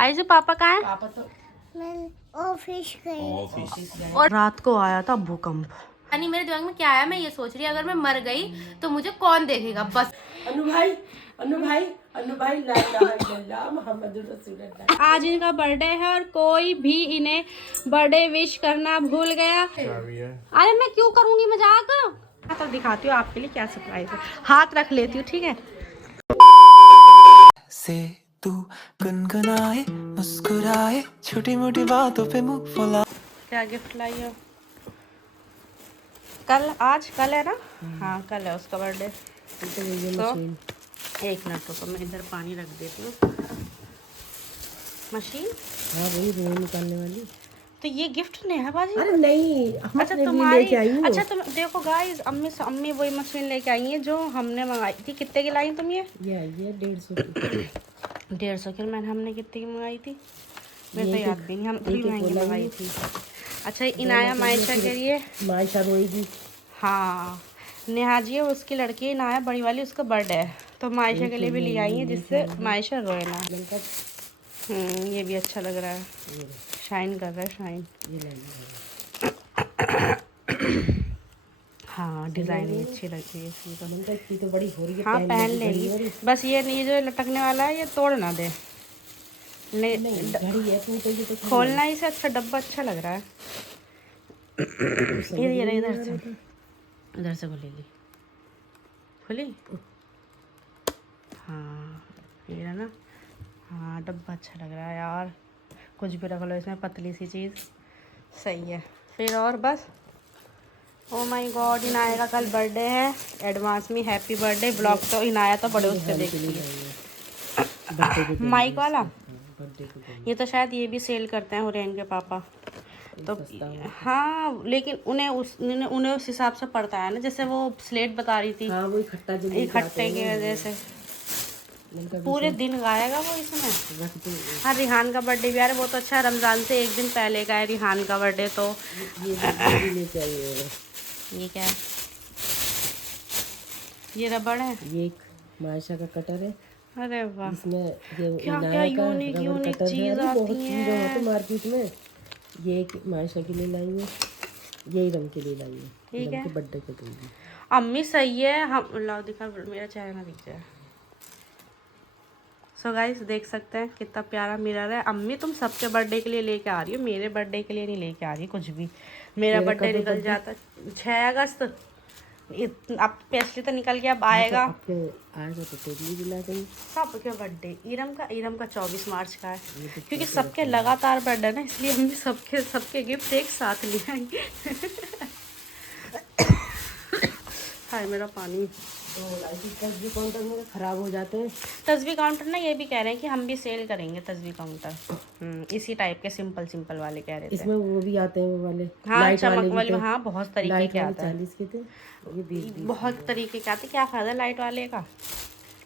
आयशु पापा कहाँ है? पापा तो ऑफिस गई। और रात को आया था भूकंप। यानी मेरे दिमाग में क्या आया, मैं ये सोच रही अगर मैं मर गई तो मुझे कौन देखेगा बस। अनु भाई ला इलाहा इल्लल्लाह मुहम्मदुर रसूलुल्लाह। आज इनका बर्थडे है और कोई भी इन्हें बर्थडे विश करना भूल गया। अरे मैं क्यों करूंगी मजाक। तो दिखाती हूँ आपके लिए क्या सरप्राइज है। हाथ रख लेती हूँ, ठीक है। से तू गुनगुनाए मुस्कुराए छोटी मोटी बातों पे मुंह फुला। क्या गिफ्ट लाई हो? कल है ना? हाँ कल है उसका बर्थडे। तो एक मिनट रुको, मैं इधर पानी रख देती हूँ। मशीन? हाँ वही रोई निकालने वाली। तो ये गिफ्ट नहीं है बाजी? अरे नहीं, हम अच्छा अपने लिए तुम्हारी लेके आई हूँ। अच्छा तुम देखो गाइस, अम्मी वही मशीन लेके आई है जो हमने मंगाई थी। कितने की लाई तुम? ये आई है 150 की। 150 की। मैंने हमने कितने की मंगाई थी मेरे तो याद भी नहीं। हम थोड़ी महंगी मंगाई थी। अच्छा इनाया मायशा के लिए। मायशा रोएगी। हाँ नेहा जी है उसकी लड़की है इनाया बड़ी वाली, उसका बर्थडे है तो मायशा के लिए भी ले आई है जिससे मायशा रोए ना। ये भी अच्छा लग रहा है, शाइन कर रहा है शाइन। हाँ डिज़ाइन भी अच्छी लग रही है इसकी तो। तो बड़ी हो रही है। हाँ पहन लेगी, बस ये नहीं जो लटकने वाला है ये तोड़ ना दे। नहीं घड़ी है तू तो ये तो खोलना ही से अच्छा, डब्बा अच्छा लग रहा है। इधर से खुलेगी, खुली। हाँ ये है ना। हाँ डब्बा अच्छा लग रहा है यार, कुछ भी रख लो इसमें, पतली सी चीज़ सही है। फिर और बस। ओ माय गॉड इनाया का कल बर्थडे है, एडवांस में हैप्पी बर्थडे। ब्लॉग तो इनाया तो बड़े उससे देखती है माइक वाला। ये तो शायद ये भी सेल करते हैं हुरैन के पापा तो। हाँ लेकिन उन्हें उस हिसाब से पड़ता है ना, जैसे वो स्लेट बता रही थी। हाँ वो इकट्ठे की वजह से पूरे दिन गाएगा वो इसमें। हाँ रिहान का बर्थडे भी आ रहा है, बहुत अच्छा है। रमज़ान से एक दिन पहले का है रिहान का बर्थडे। तो ये क्या है? ये रबड़ है। ये एक मायशा का कटर है। अरे वाह, इसमें क्या क्या यूनिक चीज़ आती है तो मार्केट में। ये एक मायशा के लिए लाई है, यही रंग के लिए लाई है। ठीक है बर्थडे पे दूंगी। अम्मी सही है। हम लाओ दिखा, मेरा चेहरा ना दिख जाए। सो गाइस देख सकते हैं कितना प्यारा मिरर है। अम्मी तुम सबके बर्थडे के लिए लेके आ रही हो, मेरे बर्थडे के लिए नहीं लेके आ रही कुछ भी। मेरा बर्थडे निकल जाता 6 अगस्त। अब स्पेशली तो निकल गया, अब आएगा। आएगा तो तेरे लिए भी ला देंगे। सबके बर्थडे इरम का 24 मार्च का है, क्योंकि सबके लगातार बर्थडे ना, इसलिए हम सबके गिफ्ट एक साथ ले आएंगे। हाय मेरा पानी। तो तस्वीर काउंटर में ख़राब हो जाते हैं। तस्वीर काउंटर ना ये भी कह रहे हैं कि हम भी सेल करेंगे तस्वीर काउंटर। इसी टाइप के सिंपल वाले कह रहे थे। इसमें वो भी आते हैं वो वाले। हाँ चमक वाले। हाँ बहुत तरीके के आते हैं। 40 के थे, ये 20 बहुत तरीके के आते। क्या फायदा लाइट वाले का?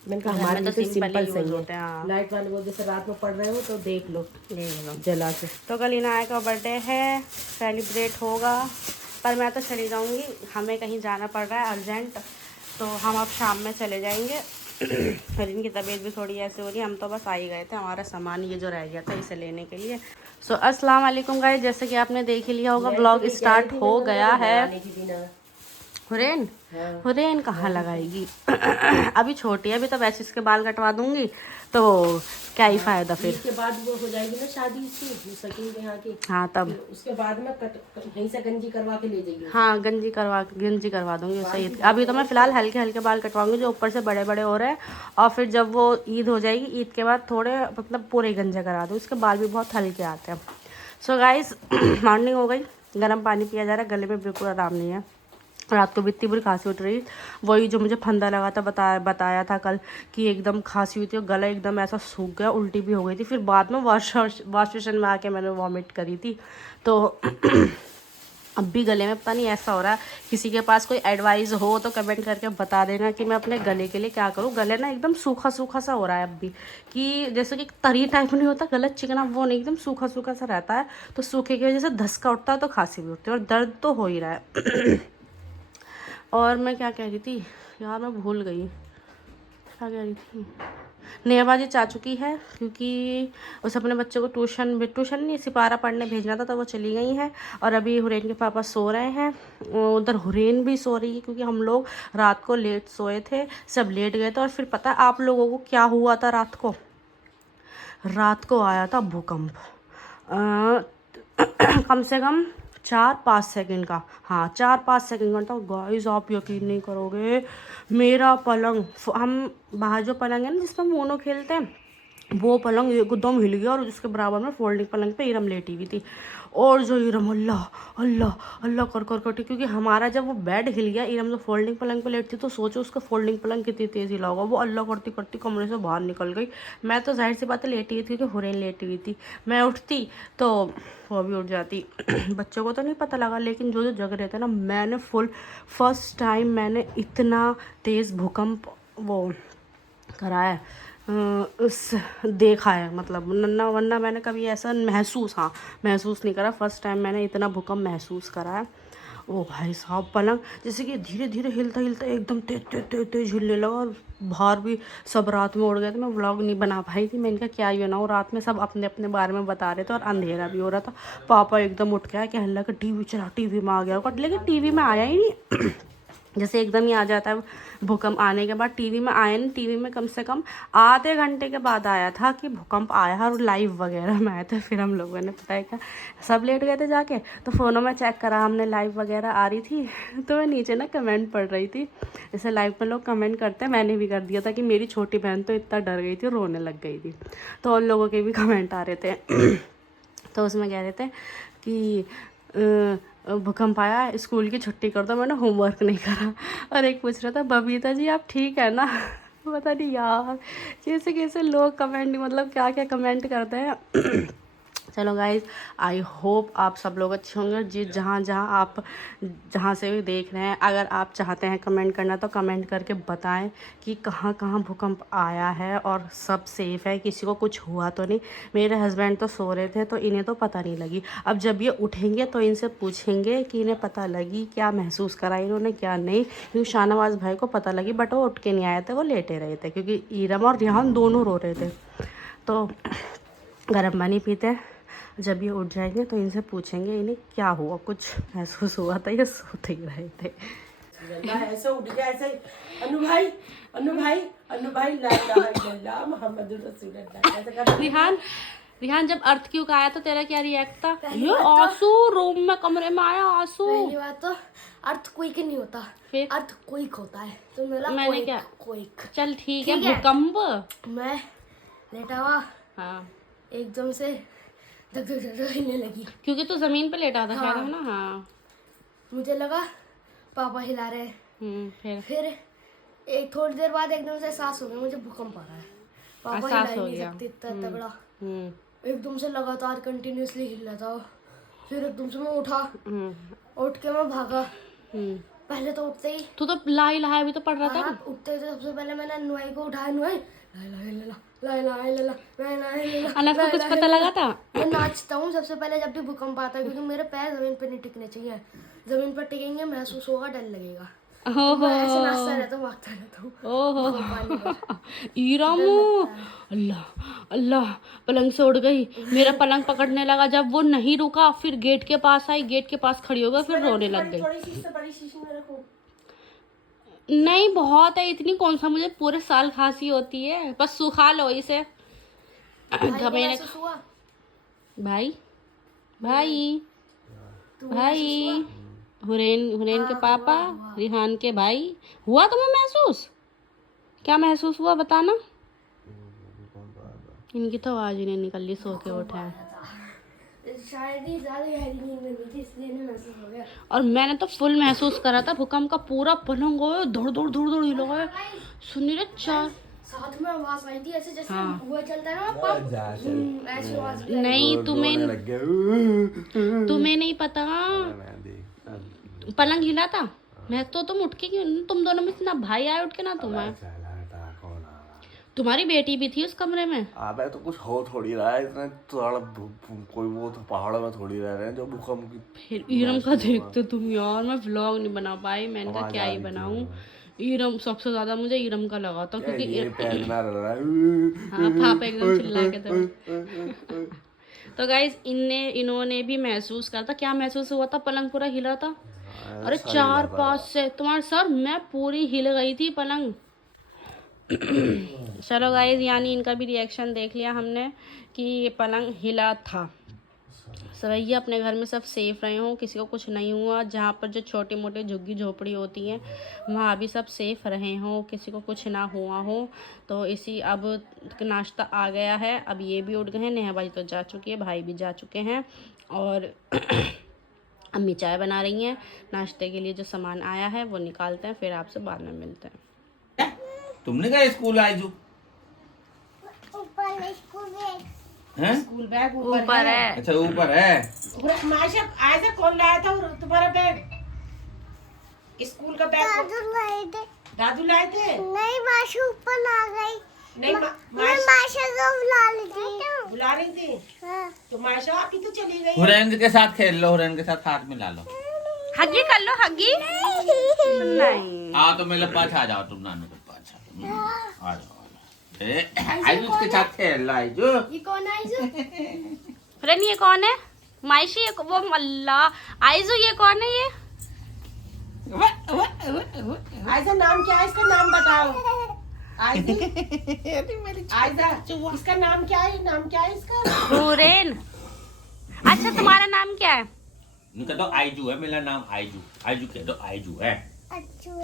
मैंने कहा हमारे तो सिंपल सही होते हैं। हाँ लाइट वाले वो जैसे रात में पड़ रहे हो तो देख लो जला के। तो कल इनाया का बर्थडे है, सेलिब्रेट होगा, पर मैं तो चली जाऊंगी। हमें कहीं जाना पड़ रहा है अर्जेंट, तो हम अब शाम में चले जाएंगे। फिर इनकी तबीयत भी थोड़ी ऐसे हो रही है। हम तो बस आ ही गए थे, हमारा सामान ये जो रह गया था इसे लेने के लिए। सो अस्सलाम वालेकुम गाइस, जैसे कि आपने देख ही लिया होगा ब्लॉग स्टार्ट हो गया है। हुरैन कहाँ लगाएगी? अभी छोटी है, अभी तो वैसे इसके बाल कटवा दूंगी तो क्या ही फायदा फिर। उसके बाद वो हो जाएगी ना शादी इसकी सकीन यहाँ की। हाँ तब उसके बाद में कहीं से गंजी करवा के ले जाएगी। हाँ गंजी करवा दूंगी उससे। अभी तो मैं फिलहाल हल्के बाल कटवाऊंगी जो ऊपर से बड़े बड़े हो रहे हैं, और फिर जब वो ईद हो जाएगी, ईद के बाद थोड़े मतलब पूरे गंजे करा दूँ। उसके बाल भी बहुत हल्के आते हैं। सो गाइस मॉर्निंग हो गई, गर्म पानी पिया जा रहा है, गले में बिल्कुल आराम नहीं है। रात को भी इतनी बुरी खांसी उठ रही, वही जो मुझे फंदा लगा था बताया था कल कि एकदम खांसी हुई थी और गला एकदम ऐसा सूख गया, उल्टी भी हो गई थी। फिर बाद में वॉश बेसिन में आके मैंने वॉमिट करी थी। तो अब भी गले में पता नहीं ऐसा हो रहा है। किसी के पास कोई एडवाइस हो तो कमेंट करके बता देना कि मैं अपने गले के लिए क्या करूँ। गले ना एकदम सूखा सा हो रहा है अब भी, कि जैसे कि तरी टाइप नहीं होता गला चिकना, वो नहीं, एकदम सूखा सा रहता है। तो सूखे की वजह से धसका उठता है तो खांसी भी उठती है, और दर्द तो हो ही रहा है। और मैं क्या कह रही थी यार, मैं भूल गई क्या कह रही थी। नेहाबाजी चाचू की है, क्योंकि उसे अपने बच्चे को ट्यूशन नहीं सिपारा पढ़ने भेजना था, तो वो चली गई हैं। और अभी हुरैन के पापा सो रहे हैं, उधर हुरैन भी सो रही है, क्योंकि हम लोग रात को लेट सोए थे, सब लेट गए थे। और फिर पता है आप लोगों को क्या हुआ था रात को आया था भूकंप, कम से कम 4-5 सेकंड का। हाँ 4-5 सेकंड का। गाइस आप यकीन नहीं करोगे, मेरा पलंग, हम बाहर जो पलंग है ना जिसमें हम मोनो खेलते हैं, वो पलंग एकदम हिल गया। और जिसके बराबर में फोल्डिंग पलंग पे इरम लेटी हुई थी, और जो इरम अल्लाह अल्लाह अल्लाह कर करती, क्योंकि हमारा जब वो बेड हिल गया, इरम जो फोल्डिंग पलंग पे लेटती, तो सोचो उसका फोल्डिंग पलंग कितनी तेज़ हिला होगा। वो अल्लाह करती करती कमरे से बाहर निकल गई। मैं तो जाहिर सी बात है लेटी हुई थी, क्योंकि हुरैन लेटी हुई थी। मैं उठती तो वो भी उठ जाती। बच्चों को तो नहीं पता लगा, लेकिन जो जग रहे थे ना, मैंने फर्स्ट टाइम मैंने इतना तेज़ भूकंप वो कराया उस देखा है, मतलब वरना मैंने कभी ऐसा महसूस नहीं करा। फर्स्ट टाइम मैंने इतना भूकंप महसूस करा है। ओ भाई साहब, पलंग जैसे कि धीरे धीरे हिलता एकदम तेज हिलने लगा। और बाहर भी सब रात में उड़ गए थे। मैं व्लॉग नहीं बना पाई थी, मैंने कहा क्या ही बनाऊँ, रात में सब अपने अपने बारे में बता रहे थे और अंधेरा भी हो रहा था। पापा एकदम उठ के आए कि अल्लाह का टीवी चला, टीवी में आ गया होगा, लेकिन टीवी में आया ही नहीं। जैसे एकदम ही आ जाता है भूकंप आने के बाद, टीवी में आया नहीं। टीवी में कम से कम आधे घंटे के बाद आया था कि भूकंप आया है, और लाइव वगैरह में आया था। फिर हम लोगों ने पता है क्या, सब लेट गए थे जाके, तो फ़ोनों में चेक करा हमने, लाइव वगैरह आ रही थी। तो मैं नीचे ना कमेंट पढ़ रही थी, जैसे लाइव में लोग कमेंट करते हैं, मैंने भी कर दिया था कि मेरी छोटी बहन तो इतना डर गई थी, रोने लग गई थी। तो उन लोगों के भी कमेंट आ रहे थे। तो उसमें कह रहे थे कि भूकंप आया, स्कूल की छुट्टी कर दो, मैंने होमवर्क नहीं करा। और एक पूछ रहा था, बबीता जी आप ठीक है ना? पता नहीं यार, कैसे कैसे लोग कमेंट, मतलब क्या क्या कमेंट करते हैं। चलो गाइज, आई होप आप सब लोग अच्छे होंगे, जहाँ से भी देख रहे हैं। अगर आप चाहते हैं कमेंट करना, तो कमेंट करके बताएं कि कहाँ कहाँ भूकंप आया है और सब सेफ़ है, किसी को कुछ हुआ तो नहीं। मेरे हस्बैंड तो सो रहे थे, तो इन्हें तो पता नहीं लगी। अब जब ये उठेंगे तो इनसे पूछेंगे कि इन्हें पता लगी, क्या महसूस करा इन्होंने, क्या नहीं। क्योंकि शाहनवाज भाई को पता लगी, बट वो उठ के नहीं आए थे, वो लेटे रहे थे, क्योंकि इरम और रिहान दोनों रो रहे थे। तो गर्म पानी पीते हैं। जब ये उठ जाएंगे तो इनसे पूछेंगे इन्हें क्या हुआ, कुछ महसूस हुआ था या सोते ही रहे थे। ऐसे उठ गया ऐसे, अनु भाई ला इलाहा इल्लल्लाह मुहम्मदुर रसूलुल्लाह ऐसे कर। रिहान जब अर्थ क्यों आया तो तेरा क्या रिएक्ट था? ये आंसू रूम में, कमरे में आया आंसू। पहली बात तो अर्थ क्विक नहीं होता, फिर अर्थ क्विक होता है। तो मेरा मैंने क्या क्विक, चल ठीक है, भूकंप। मैं लेटा हुआ, हाँ एकदम से धक धक धक हिलने लगी, क्योंकि तू जमीन पे लेटा था शायद, है ना? हाँ मुझे लगा पापा हिला रहे। फिर एक थोड़ी देर बाद एकदम से एहसास हो गया मुझे भूकंप आ रहा है। पापा हिला ही नहीं सकते, इतना तगड़ा एकदम से लगातार कंटिन्यूसली हिल रहा था। फिर एकदम से मैं उठा, उठ के मैं भागा। पहले तो उठते ही तू तो ला इलाहा भी तो पढ़ रहा था। उठते ही सबसे पहले मैंने नुआई को उठाया, नुआई अनस को कुछ पता लगा था? मैं नाचता हूँ सबसे पहले जब भी भूकंप आता है, क्योंकि मेरे पैर जमीन पे नहीं टिकने चाहिए। जमीन पर टिकेंगे महसूस होगा, डर लगेगा। मैं ऐसे नाचता रहता हूँ, भागता रहता हूँ। ओहो ईराम, अल्लाह अल्लाह, पलंग से उड़ गई। मेरा पलंग पकड़ने लगा, जब वो नहीं रुका फिर गेट के पास आई, गेट के पास खड़ी हो गई, फिर रोने लग गई। थोड़ी सी इससे बड़ी शीशी में रखो। नहीं बहुत है, इतनी कौन सा, मुझे पूरे साल खांसी होती है, बस सुखा लो इसे। भाई भाई भाई हुरैन के पापा, रिहान के भाई, हुआ तुम्हें महसूस? क्या महसूस हुआ बताना। इनकी तो आवाज ही नहीं निकल रही, सो के उठे हैं। शायद ही ज्यादा गहरी नींद में थी, इसलिए नहीं महसूस हो गया। और मैंने तो फुल महसूस करा था भूकंप का, पूरा पलंग धुड़ धुड़ धुड़ धुड़ हिला है। सुनी रे चार साथ में आवाज आई थी ऐसे, जैसे हुआ चलता है ना पंप, ऐसी आवाज। नहीं तुम्हें नहीं पता, पलंग हिला था। मैं तो तुम उठ के क्यों, तुम दोनों में से ना भाई आए उठ के ना तुम्हारी बेटी भी थी उस कमरे में। अबे तो कुछ हो थोड़ी रहा है, इतना थोड़ा कोई वो तो पहाड़ों में थोड़ी रह रहे हैं जो भूकंप की। फिर इरम का देखते तुम यार, मैं व्लॉग नहीं बना पाई, मैंने कहा क्या ही बनाऊं। ईरम सबसे ज्यादा मुझे ईरम का लगा था क्योंकि ये पैर ना रहा है। हाँ पापा एकदम चिल्ला के थे। तो गाइज इन्होंने भी महसूस करा था। क्या महसूस हुआ था? पलंग पूरा हिल रहा था। अरे 4-5 से तुम्हारे सर मैं पूरी हिल गई थी पलंग। चलो गाइज, यानी इनका भी रिएक्शन देख लिया हमने कि ये पलंग हिला था। सवैया अपने घर में सब सेफ रहे हों, किसी को कुछ नहीं हुआ। जहाँ पर जो छोटी मोटी झुग्गी झोपड़ी होती हैं वहाँ भी सब सेफ रहे हों, किसी को कुछ ना हुआ हो। तो इसी अब नाश्ता आ गया है। अब ये भी उठ गए हैं, नेहा बाजी तो जा चुकी है, भाई भी जा चुके हैं और अम्मी चाय बना रही हैं। नाश्ते के लिए जो सामान आया है वो निकालते हैं, फिर आपसे बाद में मिलते हैं। तुमने कहा स्कूल आयजू? हैं? स्कूल बैग ऊपर है। अच्छा ऊपर है। माशा आयजा कौन लाया था तुम्हारा बैग? स्कूल का बैग दादू लाए थे? नहीं माशा ऊपर आ गई। नहीं मैं माशा को बुला रही थी। हाँ। तो माशा आपकी तो चली गई। हुरैन के साथ खेल लो, हुरैन के साथ हाथ मिला लो। हगी कर लो, हगी नहीं। हाँ तो मेरे पास आ जाओ, तुम नानू के पास आ जाओ। आयजू उसके साथ खेल लो। आयजू ये कौन है आयजू? फ्रेंड ये कौन है? मायशी ये वो अल्लाह आइजू ये कौन है ये? आयजा नाम क्या है इसका? नाम बताओ। आयजा इसका नाम क्या है? नाम क्या है इसका? हुरैन। अच्छा तुम्हारा नाम क्या है? उनका तो आयजू है, मेरा नाम आयजू। आयजू कह दो, आयजू है। अज्जू।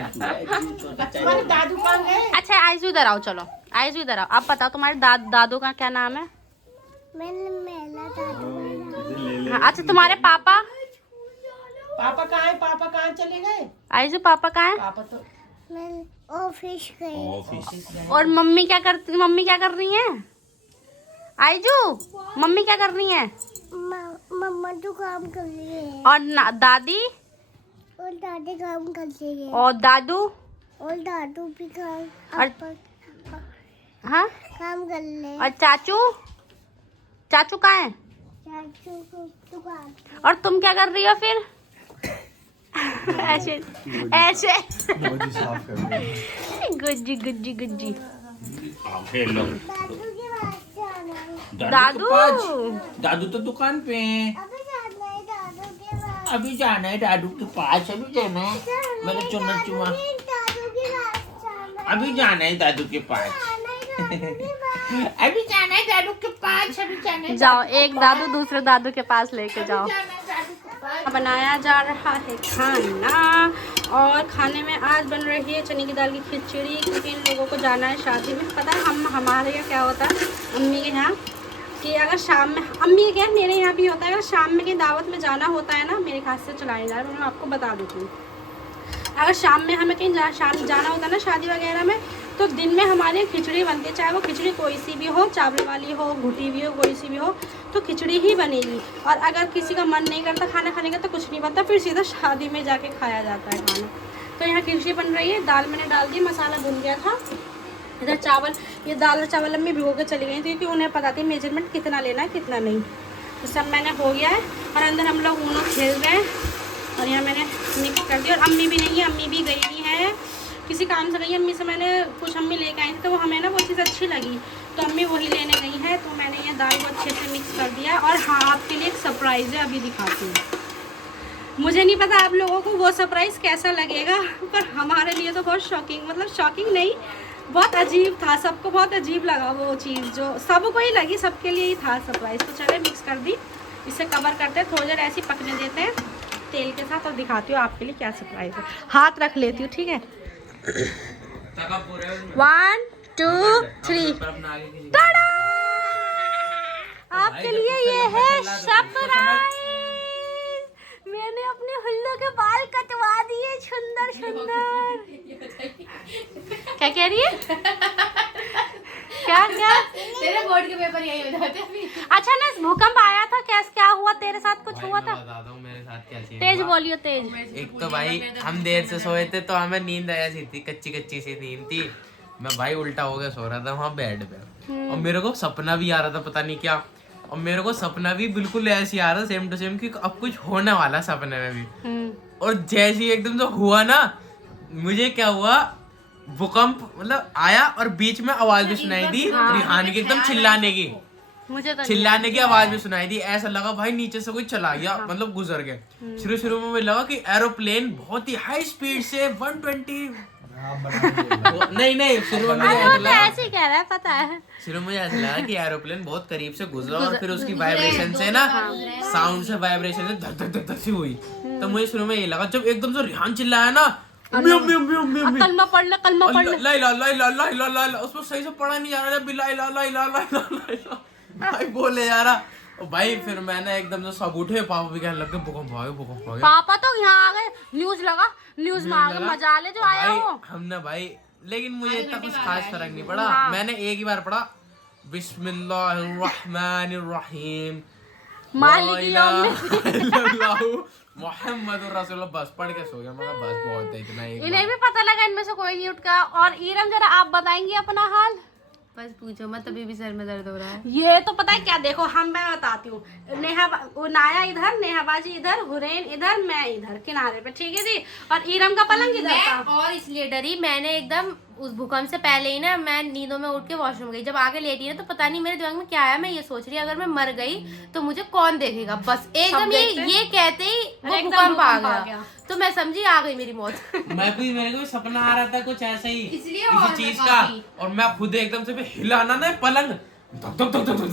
तुम्हारे दादू कहाँ गए? अच्छा आइजू इधर आओ, चलो आइजू इधर आओ। आप बताओ तुम्हारे दादू का क्या नाम है? हाँ, अच्छा तुम्हारे पापा? पापा कहाँ है? पापा कहाँ चले गए? आइजू पापा कहाँ है? पापा तो ऑफिस गई। और मम्मी क्या करती? मम्मी क्या कर रही है? आइजू मम्मी क्या कर रही है? मम्मा तो काम कर रही है और दादी? और दादी काम कर रही है और दादू? और दादू भी काम हाँ काम कर ले। और चाचू? चाचू कहाँ है? चाचू को दुकान। और तुम क्या कर रही हो फिर? ऐसे ऐसे गुज्जी गुज्जी गुज्जी। खेल लो। दादू के पास जाना है। दादू तो दुकान पे है। अभी जाना है दादू के पास। अभी जाना है दादू के पास, अभी जाना है। मैंने चुना चुमा। दादू के पास जाना है। अभी जाना है दादू के पास। अभी जाना है दादू के पास, अभी जाना है। जाओ, एक दादू दूसरे दादू के पास लेके जाओ। बनाया जा रहा है खाना और खाने में आज बन रही है चने की दाल की खिचड़ी, क्योंकि इन लोगों को जाना है शादी में। पता है हमारे यहाँ क्या होता है अम्मी के यहाँ कि अगर शाम में, अम्मी के क्या मेरे यहाँ भी होता है, अगर शाम में कहीं दावत में जाना होता है ना, मेरे खास से चलाए जा रहे, मैं आपको बता देती हूँ। अगर शाम में हमें कहीं शाम जाना होता है ना शादी वगैरह में, तो दिन में हमारे खिचड़ी बनती है। चाहे वो खिचड़ी कोई सी भी हो, चावल वाली हो, घुटी हुई हो, कोई सी भी हो, तो खिचड़ी ही बनेगी। और अगर किसी का मन नहीं करता खाना खाने का तो कुछ नहीं बनता, फिर सीधा शादी में जाके खाया जाता है खाना। तो यहाँ खिचड़ी बन रही है। दाल मैंने डाल दी, मसाला भुन गया था। इधर चावल, ये दाल और चावल अम्मी भिगो के चली गई थी क्योंकि उन्हें पता थी मेजरमेंट कितना लेना है कितना नहीं। तो सब मैंने हो गया है और अंदर हम लोग ऊनो खेल रहे हैं और यहाँ मैंने मिक्स कर दिया। और अम्मी भी नहीं है, अम्मी भी गई हुई है किसी काम से गई। अम्मी से मैंने कुछ अम्मी लेके आई थी तो वो हमें ना वो चीज़ अच्छी लगी तो अम्मी वही लेने गई है। तो मैंने ये दाल को अच्छे से मिक्स कर दिया। और हाँ, आपके लिए एक सरप्राइज़ है, अभी दिखाती हूँ। मुझे नहीं पता आप लोगों को वो सरप्राइज़ कैसा लगेगा, पर हमारे लिए तो बहुत शॉकिंग, मतलब शॉकिंग नहीं, बहुत अजीब था। सबको बहुत अजीब लगा वो चीज़, जो सबको ही लगी, सबके लिए ही था सरप्राइज़। तो चले मिक्स कर दी, इसे कवर करते हैं, थोड़ी देर ऐसे ही पकने देते हैं तेल के साथ और दिखाती हूँ आपके लिए क्या सरप्राइज़ है। हाथ रख लेती हूँ, ठीक है। 1 2 3 टाडा! आपके लिए ये है सरप्राइज। मैंने अपने हुल्लू के बाल कटवा दिए, सुंदर सुंदर। क्या कह रही है? क्या तेरे बोर्ड के पेपर यही बताते अभी। अच्छा ना, भूकंप आया था, क्या हुआ तेरे साथ? कुछ हुआ था? बताता हूँ मेरे साथ क्या चीज। तेज बोलियो, तेज। एक तो भाई हम देर से सोए थे तो हमें नींद आया सी थी, कच्ची कच्ची सी नींद थी। मैं भाई उल्टा हो गया सो रहा था वहाँ बेड पे, और मेरे को सपना भी आ रहा था पता नहीं क्या, और मेरे को सपना भी बिल्कुल ऐसे आ रहा था सेम टू सेम कि अब कुछ होने वाला सपने में भी। और जैसे ही एकदम जो हुआ ना, मुझे क्या हुआ, भूकंप मतलब आया और बीच में आवाज भी सुनाई दी रिहान की, एकदम चिल्लाने की, मुझे तो चिल्लाने की आवाज भी सुनाई दी। ऐसा लगा भाई नीचे से कोई चला गया, मतलब गुजर गया। शुरू में मुझे लगा कि एरोप्लेन बहुत ही हाई स्पीड से 120 नहीं शुरू में ऐसे ही कह रहा है, पता है। शुरू में मुझे ऐसा लगा कि एरोप्लेन बहुत करीब से गुजरा और फिर उसकी वाइब्रेशन से ना, साउंड से वाइब्रेशन से धक धक धक सी हुई। तो मुझे शुरू में ये लगा, जब एकदम से रिहान चिल्लाया ना, कलमा पढ़ ले, कलमा पढ़ ले। ला ला ला ला ला ला ला ला, उसमें सही से पढ़ा नहीं जा रहा, ला ला ला ला ला ला भाई बोले जा रहा। और भाई फिर मैंने एकदम से सब उठे, पापा भी कहने लगे भूकंप आ गया, भूकंप आ गया। पापा तो यहाँ आ गए, न्यूज लगा, न्यूज में आ गए, मजा ले जो आया हो। हमने भाई, लेकिन मुझे इतना कुछ खास फर्क नहीं पड़ा। मैंने एक ही बार पढ़ा, बिस्मिल्लाहिर्रहमानिर्रहीम मोहम्मद रसूलुल्लाह, बस पढ़ के सो गया। मगर बस बहुत है इतना ही। इन्हें भी पता लगा इनमें से कोई नहीं उठा। और ईरम जरा आप बताएंगी अपना हाल। बस पूछो मत, अभी भी सर में दर्द हो रहा है। ये तो पता है क्या, देखो मैं बताती हूँ। नाया इधर, नेहाबाजी इधर, हुरैन इधर, मैं इधर किनारे पे, ठीक है जी। और ईरम का पलंग इधर था। और इसलिए डरी मैंने एकदम, उस भूकंप से पहले ही ना मैं नींदों में उठ के वॉशरूम गई। जब आगे लेटी ना तो पता नहीं मेरे दिमाग में क्या आया, मैं ये सोच रही अगर मैं मर गई तो मुझे कौन देखेगा। बस एकदम ये कहते ही वो भूकंप आ गया तो मैं समझी आ गई मेरी मौत। मेरे को सपना आ रहा था कुछ ऐसा ही, इसलिए किसी चीज का, और मैं खुद एकदम से हिलाना ना पलंग, धक धक धक धक धक,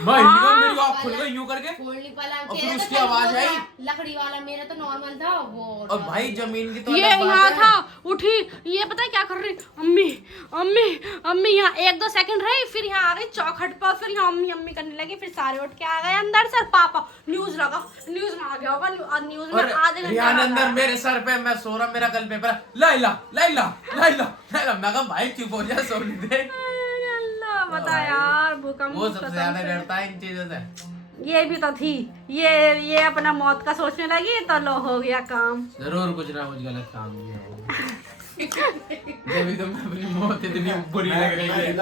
मैं हिला, मेरी आँख खुल गई यूं करके। और फिर उसकी आवाज आई, लकड़ी वाला, मेरा तो नॉर्मल था वो। और भाई जमीन की तो ये यहाँ था, उठी, ये पता है क्या कर रही, अम्मी अम्मी अम्मी। यहाँ 1-2 सेकंड रही, फिर यहाँ आ गई चौखट पर, फिर यहाँ अम्मी अम्मी करने लगी। फिर सारे उठ के आ गए अंदर से। पापा न्यूज लगा, न्यूज में आ गया होगा, और न्यूज में आधे घंटे अंदर मेरे सर पे, मैं सो रहा, मेरा कल पेपर, लाइला लाइला लाइला लाइला। मैं कहा भाई चुप हो जा, सोने दे। बता यार, भूकंप वो सबसे ज्यादा डरता है इन चीजों से। ये भी तो थी, ये अपना मौत का सोचने लगी तो लो हो गया काम। जरूर कुछ ना कुछ गलत काम किया होगा। जब भी तो मैं अपनी मौत इतनी बुरी लग रही है,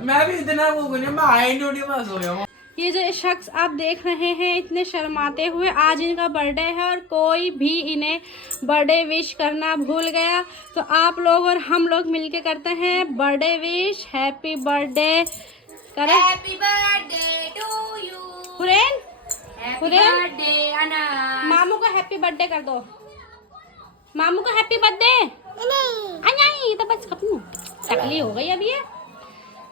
मैं भी इतना वो नहीं, मैं आया नहीं उठी, मैं सो गया। ये जो शख्स आप देख रहे हैं इतने शर्माते हुए, आज इनका बर्थडे है और कोई भी इन्हें बर्थडे विश करना भूल गया। तो आप लोग और हम लोग मिलके करते हैं बर्थडे विश। हैप्पी बर्थडे करें। Happy birthday to you Hurain, happy birthday Ana. मामू को हैप्पी बर्थडे कर दो, मामू को हैप्पी बर्थडे। नहीं तो बस कपनू टकली हो गई अभी ये।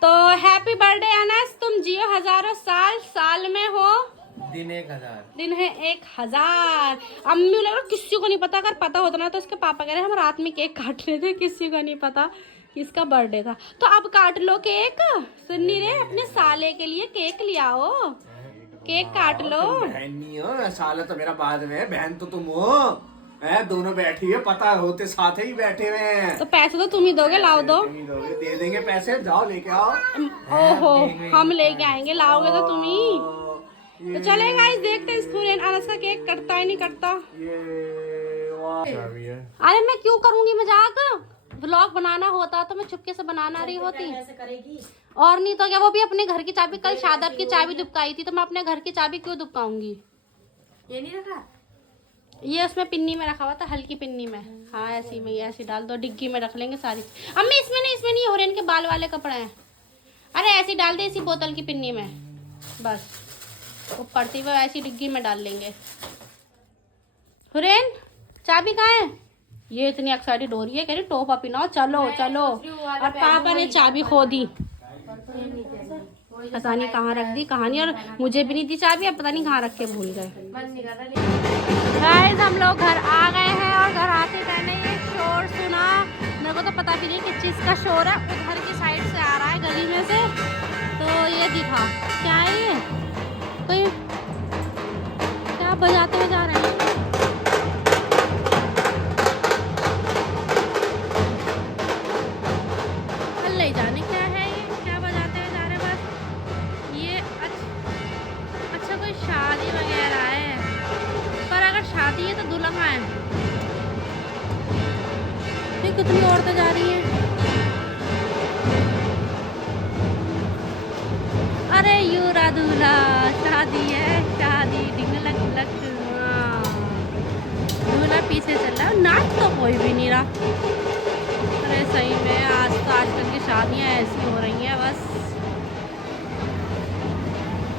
तो हैप्पी बर्थडे अनस, तुम जियो हजारों साल, साल में हो दिन 1000, दिन है 1000। अम्मी लग रहा किसी को नहीं पता, अगर पता होता ना तो उसके पापा कह रहे हम रात में केक काट रहे थे, किसी को नहीं पता कि इसका बर्थडे था। तो अब काट लो केक, सुननी रे, अपने साले के लिए केक ले आओ, केक काट लो। बहन नहीं हो, साला तो मेरा बाद में, बहन तो तुम हो। दोनों बैठी है, पता होते साथ ही बैठे हुए हैं। तो पैसे तो तुम ही दोगे, लाओ दो। तुम ही दोगे, दे देंगे पैसे, जाओ लेके आओ। ओहो, हम लेके आएंगे, लाओगे तो तुम ही। तो चलेगा, इस देखते हैं स्टूडेंट अनस का केक कटता है नहीं कटता। अरे मैं क्यों करूंगी मजाक, व्लॉग बनाना होता तो मैं चुपके से बनाना रही होती। और नहीं तो क्या, वो भी अपने घर की चाबी, कल शादाब की चाबी दुबकाई थी तो मैं अपने घर की चाबी क्यों दुबकाऊंगी। ये नहीं रखा, ये उसमें पिन्नी में रखा हुआ था, हल्की पिन्नी में। हाँ ऐसी में, ऐसी डाल दो, डिग्गी में रख लेंगे सारी। अम्मी इसमें नहीं, इसमें नहीं, हुरैन के बाल वाले कपड़े हैं। अरे ऐसी डाल दे, इसी बोतल की पिन्नी में, बस वो पड़ती हुए ऐसी डिग्गी में डाल लेंगे। हुरैन चाबी कहाँ है? ये इतनी एक्साइटेड हो रही है, कह रही टोपा पिनाओ, चलो चलो। और पापा ने चाबी खो दी, पता नहीं कहाँ रख दी, कहाँ नहीं। और मुझे भी नहीं दी चाबी, अब पता नहीं कहाँ रख के भूल गए। गाइस हम लोग घर आ गए हैं और घर आते मैंने ये शोर सुना, मेरे को तो पता भी नहीं किस चीज़ का शोर है, उधर की साइड से आ रहा है गली में से। तो ये दिखा क्या है, ये कोई क्या बजाते हुए जा रहे हैं। अल्लाह जाने क्या है ये, क्या बजाते हुए जा रहे हैं। बस ये अच्छा कोई शादी वगैरह है, पर अगर शादी है तो दूल्हा है। ये कितनी औरतें जा रही हैं। अरे यूरा दूल्हा, शादी है शादी, डिंग लग लग। रहा है, पीछे चल रहा है, नाच तो कोई भी नहीं रहा। अरे सही में आज तो आजकल की शादियाँ ऐसी हो रही हैं बस।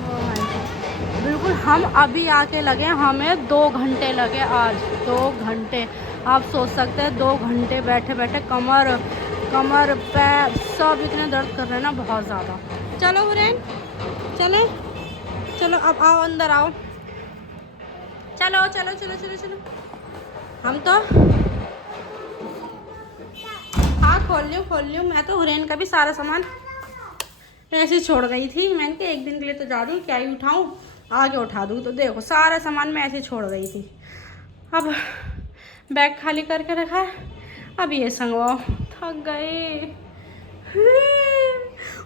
ओ भाई बिल्कुल हम अभी आके लगे, हमें 2 घंटे लगे आज, 2 घंटे। आप सोच सकते हैं 2 घंटे बैठे बैठे कमर पैर सब इतने दर्द कर रहे हैं ना, बहुत ज़्यादा। चलो हुरैन चलो चलो, अब आओ अंदर आओ, चलो चलो चलो चलो चलो। हम तो हाँ खोल लियो। मैं तो हुरैन का भी सारा सामान ऐसे ही छोड़ गई थी। मैंने कहा एक दिन के लिए तो जा रही हूँ, क्या ही उठाऊँ, आगे उठा दूँ। तो देखो सारा सामान मैं ऐसे छोड़ गई थी। अब बैग खाली करके रखा है, अब ये संगवाओ, थक गए।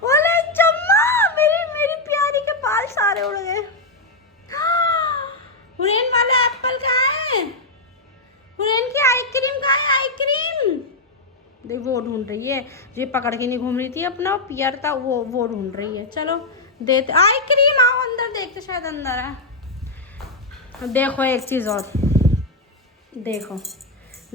ओले चम्मा, मेरी प्यारी के बाल सारे उड़ गए। हुरैन वाला एप्पल कहाँ है? हुरैन की आइसक्रीम कहाँ है? आइसक्रीम देख, वो ढूंढ रही है, जो पकड़ के नहीं घूम रही थी अपना पियर था, वो ढूंढ रही है। चलो देते आइसक्रीम, आओ अंदर देखते, शायद अंदर है। देखो एक चीज़ और, देखो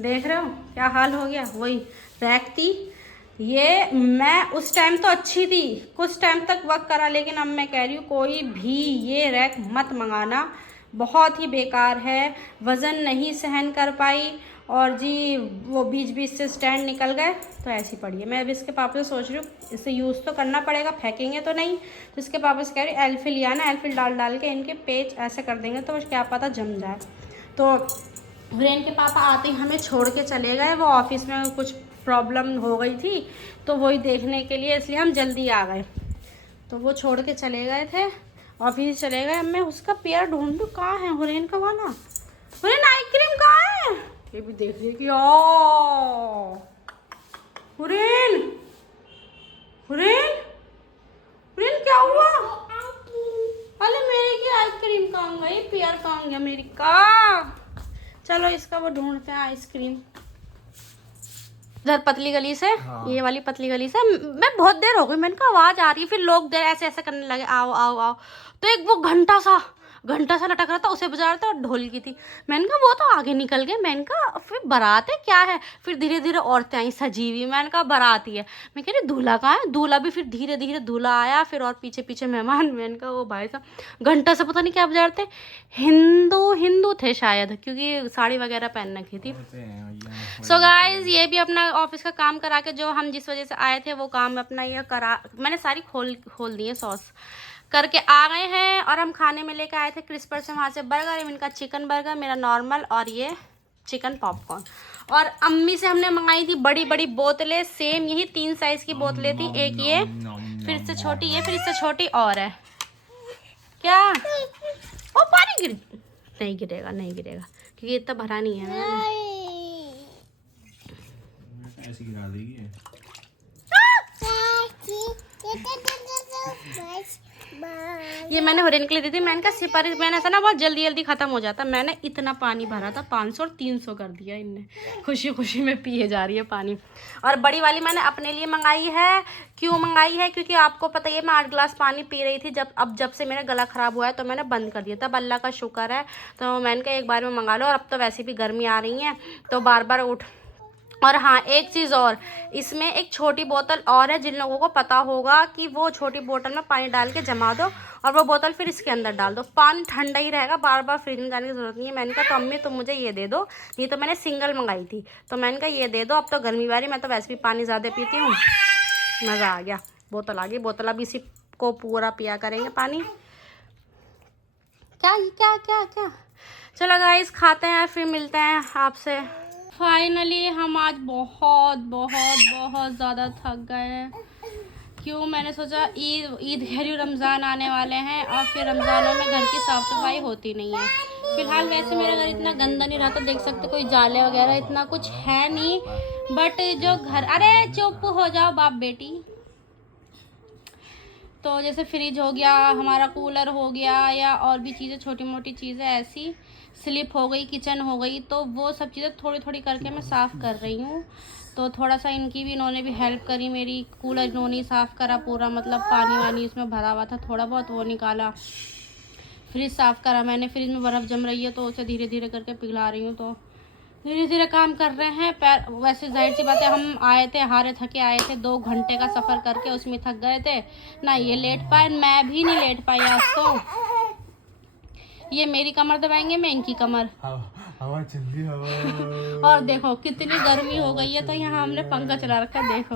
देख रहे हो क्या हाल हो गया। वही रैक थी ये, मैं उस टाइम तो अच्छी थी, कुछ टाइम तक वर्क करा, लेकिन अब मैं कह रही हूँ कोई भी ये रैक मत मंगाना, बहुत ही बेकार है। वज़न नहीं सहन कर पाई और जी वो बीच से स्टैंड निकल गए, तो ऐसी पड़ी है। मैं अब इसके पापा से सोच रही हूँ इसे यूज़ तो करना पड़ेगा, फेंकेंगे तो नहीं। तो इसके पापा से कह रही एल्फिल लिया ना, एल्फिल डाल के इनके पेच ऐसे कर देंगे तो क्या पता जम जाए। तो हुरैन के पापा आते ही हमें छोड़ के चले गए, वो ऑफिस में कुछ प्रॉब्लम हो गई थी तो वही देखने के लिए, इसलिए हम जल्दी आ गए। तो वो छोड़ के चले गए थे, ऑफिस चले गए। अब मैं उसका पेयर ढूंढूं, कहाँ है हुरैन का वाला? हुरैन आइसक्रीम कहाँ है? ये भी देख रही कि हुरैन क्या हुआ? अरे मेरी की आइसक्रीम कहाँ गई? पेयर कहाँ गया मेरी का? चलो इसका वो ढूंढते हैं आइसक्रीम। इधर पतली गली से, ये वाली पतली गली से मैं बहुत देर हो गई, मैंने कहा आवाज आ रही है, फिर लोग देर ऐसे करने लगे, आओ आओ आओ। तो एक वो घंटा सा लटक रहा था, उसे बजा रहा था, और ढोल की थी। मैंने कहा वो तो आगे निकल गए। मैंने कहा फिर बारात है क्या है? फिर धीरे धीरे औरतें आई सजी हुई। मैंने कहा बारात ही है। मैं कह रही दूल्हा कहाँ है? दूल्हा भी फिर धीरे धीरे दूल्हा आया, फिर और पीछे पीछे मेहमान। मैंने कहा वो भाई साहब घंटा से पता नहीं क्या बजा रहे थे, हिंदू थे शायद, क्योंकि साड़ी वगैरह पहन रखी थी। सो गाइज ये भी अपना ऑफिस का काम करा के, जो हम जिस वजह से आए थे वो काम अपना ये करा, मैंने सारी खोल दी है, सॉस करके आ गए हैं। और हम खाने में लेकर आए थे क्रिस्पर से, वहाँ से बर्गर, इनका चिकन बर्गर, मेरा नॉर्मल, और ये चिकन पॉपकॉर्न। और अम्मी से हमने मंगाई थी बड़ी बड़ी बोतलें, सेम यही 3 साइज़ की बोतलें थी, एक ये, फिर इससे छोटी ये, फिर इससे छोटी और है। क्या ओ पानी नहीं गिरेगा क्योंकि इतना भरा नहीं है। ऐसी गिरा देगी। ये मैंने हुरैन के लिए दी थी। मैंने कहा सिपारी, मैंने ऐसा ना बहुत जल्दी खत्म हो जाता। मैंने इतना पानी भरा था, 500 और 300 कर दिया इनने। खुशी में पिए जा रही है पानी। और बड़ी वाली मैंने अपने लिए मंगाई है। क्यों मंगाई है? क्योंकि आपको पता ही है मैं 8 गिलास पानी पी रही थी। जब से मेरा गला ख़राब हुआ है तो मैंने बंद कर दिया। तब अल्लाह का शुक्र है, तो मैंने कहा एक बार में मंगा लो। और अब तो वैसे भी गर्मी आ रही है तो बार उठ। और हाँ एक चीज़ और, इसमें एक छोटी बोतल और है, जिन लोगों को पता होगा कि वो छोटी बोतल में पानी डाल के जमा दो और वो बोतल फिर इसके अंदर डाल दो, पानी ठंडा ही रहेगा, बार फ्रिज में जाने की ज़रूरत नहीं है। मैंने कहा तो अम्मी तुम मुझे ये दे दो, नहीं तो मैंने सिंगल मंगाई थी, तो मैंने कहा ये दे दो। अब तो गर्मी वाली, मैं तो वैसे भी पानी ज़्यादा पीती हूँ। मज़ा आ गया, बोतल आ गई। बोतल अब इसी को पूरा पिया करेंगे पानी। क्या चलो गाइस खाते हैं, फिर मिलते हैं आपसे। फाइनली हम आज बहुत ज़्यादा थक गए हैं। क्यों? मैंने सोचा ईद खैर रमज़ान आने वाले हैं और फिर रमज़ानों में घर की साफ़ सफाई होती नहीं है। फिलहाल वैसे मेरा घर इतना गंदा नहीं रहा, तो देख सकते कोई जाले वगैरह इतना कुछ है नहीं। बट जो घर, अरे चुप हो जाओ बाप बेटी। तो जैसे फ्रिज हो गया, हमारा कूलर हो गया, या और भी चीज़ें छोटी मोटी चीज़ें ऐसी, स्लिप हो गई, किचन हो गई, तो वो सब चीज़ें थोड़ी करके मैं साफ़ कर रही हूँ। तो थोड़ा सा इनकी भी, इन्होंने भी हेल्प करी मेरी। कूलर इन्होंने साफ़ करा पूरा, मतलब पानी वानी इसमें भरा हुआ था, थोड़ा बहुत वो निकाला। फ्रिज साफ़ करा मैंने, फ्रिज में बर्फ़ जम रही है तो उसे धीरे करके पिघला रही हूँ। तो धीरे धीरे काम कर रहे हैं। पैर वैसे जाहिर सी बात है, हम आए थे हारे थके आए थे, 2 घंटे का सफ़र करके उसमें थक गए थे ना, ये लेट पाए, मैं भी नहीं लेट पाई आज तो। ये मेरी कमर दबाएंगे, मैं इनकी कमर। हवा चल रही हवा। और देखो कितनी गर्मी हो गई है, तो यहाँ हमने पंखा चला रखा है, देखो।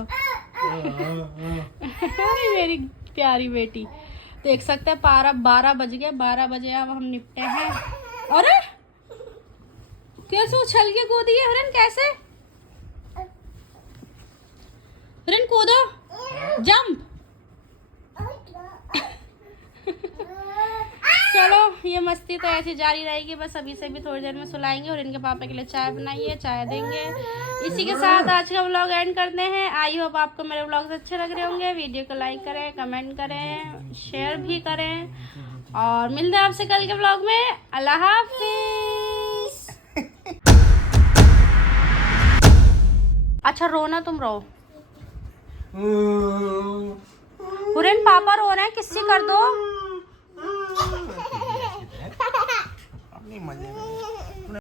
मेरी प्यारी बेटी देख सकते हैं। 12 बज गए, 12 बजे अब हम निपटे हैं। अरे कैसे उछल के कूदी है हिरन, कैसे? हिरन कूदो, जंप। चलो ये मस्ती तो ऐसी जारी रहेगी, बस अभी से भी थोड़ी देर में सुलाएंगे और इनके पापा के लिए चाय बनाइए, चाय देंगे। इसी के साथ आज का व्लॉग एंड करते हैं। आई होप आपको मेरे व्लॉग्स अच्छे लग रहे होंगे। वीडियो को लाइक करें, कमेंट करें, शेयर भी करें और मिलते हैं आपसे कल के व्लॉग में। अल्लाह हाफिज। अच्छा रोना, तुम रो। हुरैन पापा रो रहे हैं, किस्सी कर दो। अपनी मजे में